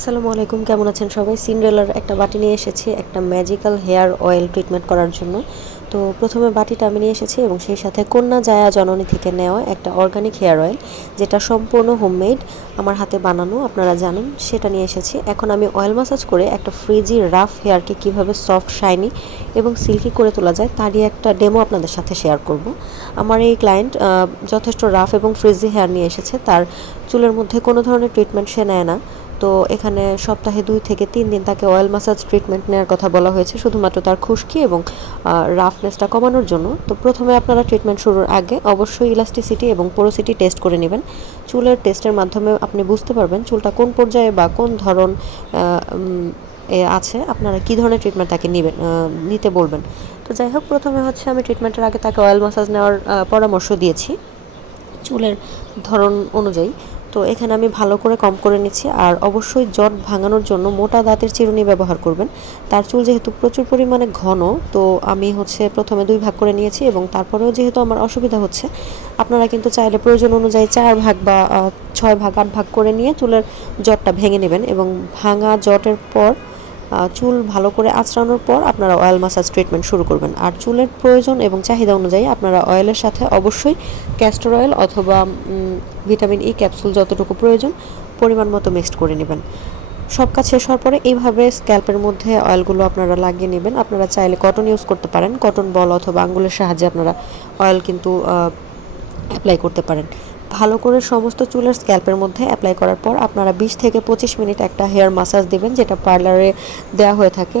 আসসালামু আলাইকুম, কেমন আছেন সবাই? সিন্ড্রেলার একটা বাটি নিয়ে এসেছি একটা ম্যাজিক্যাল হেয়ার অয়েল ট্রিটমেন্ট করার জন্য। তো প্রথমে বাটিটা আমি নিয়ে এসেছি এবং সেই সাথে কন্যা জায়া জননী থেকে নেওয়া একটা অর্গানিক হেয়ার অয়েল, যেটা সম্পূর্ণ হোমমেড, আমার হাতে বানানো, আপনারা জানেন, সেটা নিয়ে এসেছি। এখন আমি অয়েল ম্যাসাজ করে একটা ফ্রিজি রাফ হেয়ারকে কীভাবে সফট, শাইনি এবং সিল্কি করে তোলা যায় তারই একটা ডেমো আপনাদের সাথে শেয়ার করব। আমার এই ক্লায়েন্ট যথেষ্ট রাফ এবং ফ্রিজি হেয়ার নিয়ে এসেছে, তার চুলের মধ্যে কোনো ধরনের ট্রিটমেন্ট সে নেয় না। তো এখানে সপ্তাহে 2 থেকে 3 দিন তাকে অয়েল ম্যাসাজ ট্রিটমেন্ট নেওয়ার কথা বলা হয়েছে, শুধুমাত্র তার খুশকি এবং রাফনেসটা কমানোর জন্য। তো প্রথমে আপনারা ট্রিটমেন্ট শুরুর আগে অবশ্যই ইলাস্টিসিটি এবং পোরোসিটি টেস্ট করে নেবেন। চুলের টেস্টের মাধ্যমে আপনি বুঝতে পারবেন চুলটা কোন পর্যায়ে বা কোন ধরন আছে, আপনারা কী ধরনের ট্রিটমেন্ট তাকে নিতে বলবেন। তো যাই হোক, প্রথমে হচ্ছে আমি ট্রিটমেন্টের আগে তাকে অয়েল ম্যাসাজ নেওয়ার পরামর্শ দিয়েছি চুলের ধরন অনুযায়ী। তো এখানে আমি ভালো করে কম করে নিচ্ছি, আর অবশ্যই জট ভাঙানোর জন্য মোটা দাঁতের চিরুনি ব্যবহার করবেন। তার চুল যেহেতু প্রচুর পরিমাণে ঘন, তো আমি হচ্ছে প্রথমে 2 ভাগ করে নিয়েছি এবং তারপরেও যেহেতু আমার অসুবিধা হচ্ছে, আপনারা কিন্তু চাইলে প্রয়োজন অনুযায়ী 4 ভাগ বা 6 ভাগ 8 ভাগ করে নিয়ে চুলের জটটা ভেঙে নেবেন এবং ভাঙা জটের পর চুল ভালো করে আঁচড়ানোর পর আপনারা অয়েল ম্যাসাজ ট্রিটমেন্ট শুরু করবেন। আর চুলের প্রয়োজন এবং চাহিদা অনুযায়ী আপনারা অয়েলের সাথে অবশ্যই ক্যাস্টর অয়েল অথবা ভিটামিন ই ক্যাপসুল যতটুকু প্রয়োজন পরিমাণ মতো মিক্সড করে নেবেন। সব কাজ শেষ হওয়ার পরে এইভাবে স্ক্যাল্পের মধ্যে অয়েলগুলো আপনারা লাগিয়ে নেবেন। আপনারা চাইলে কটন ইউজ করতে পারেন, কটন বল অথবা আঙ্গুলের সাহায্যে আপনারা অয়েল কিন্তু অ্যাপ্লাই করতে পারেন। ভালো করে সমস্ত চুলের স্ক্যাল্পের মধ্যে অ্যাপ্লাই করার পর আপনারা 20 থেকে 25 মিনিট একটা হেয়ার ম্যাসাজ দেবেন, যেটা পার্লারে দেওয়া হয়ে থাকে।